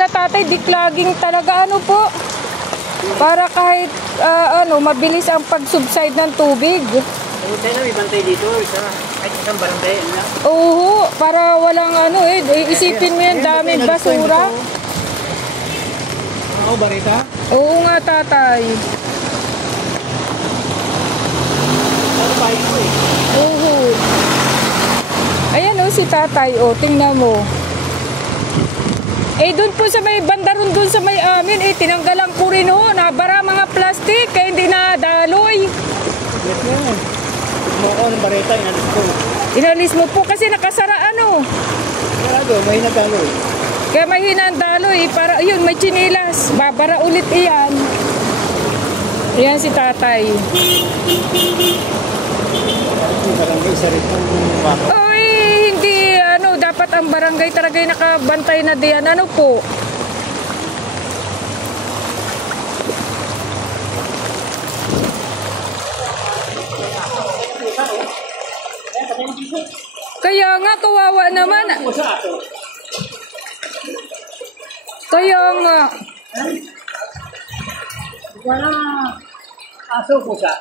Tatay, declogging talaga ano po. Para kahit mabilis ang pag-subside ng tubig. Tayo na may bantay dito, kahit isang barangay na. Oo, para walang isipin mo yan, daming basura. Oo, Barita? Oo nga, tatay. Ano ba ito eh? Oo. Ayan si tatay, tingnan mo. Doon po sa may banda ron doon sa may amin, tinanggalan ko rin nabara mga plastic, kaya hindi na daloy. Yes yan. Mukha ng Barita, inalis ko. Inalis mo po kasi nakasara Sarado, may nagdaloy. Kaya mahina ang daloy, para yun, may chinilas. Babara ulit iyan. Ayan si tatay. Barangay, isa rin ang baka. Oy, hindi, dapat ang barangay talaga yung nakabantay na diyan. Ano po? Kaya nga, kawawa naman. Kaya nga. Wala. Aso po siya.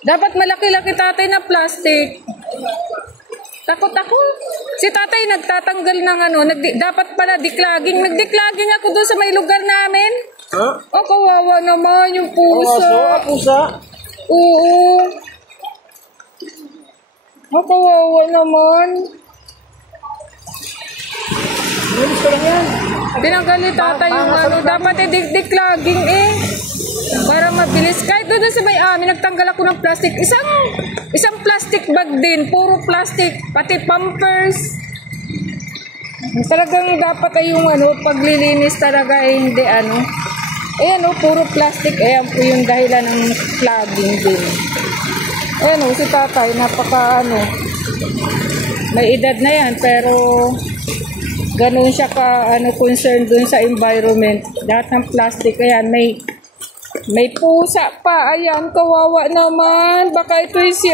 Dapat malaki-laki tatay na plastic. Takot ako. Si tatay nagtatanggal ng dapat pala declogging. Nag-declogging ako doon sa may lugar namin. Huh? Kawawa naman yung pusa. Pusa? Oo. Kawawa naman. Bilis ko lang yan. Tinanggal ni tatay yung dapat declogging para mabilis. Kahit doon sa may amin, nagtanggal ako ng plastic. Isang plastic bag din. Puro plastic. Pati pampers. Talagang dapat yung paglilinis talaga hindi puro plastic. Ayan po yung dahilan ng clogging din. Ayan si tatay, napaka may edad na yan, pero ganun siya ka concern dun sa environment. Lahat ng plastic, ayan, may pusa pa. Ayan, kawawa naman. Baka ito si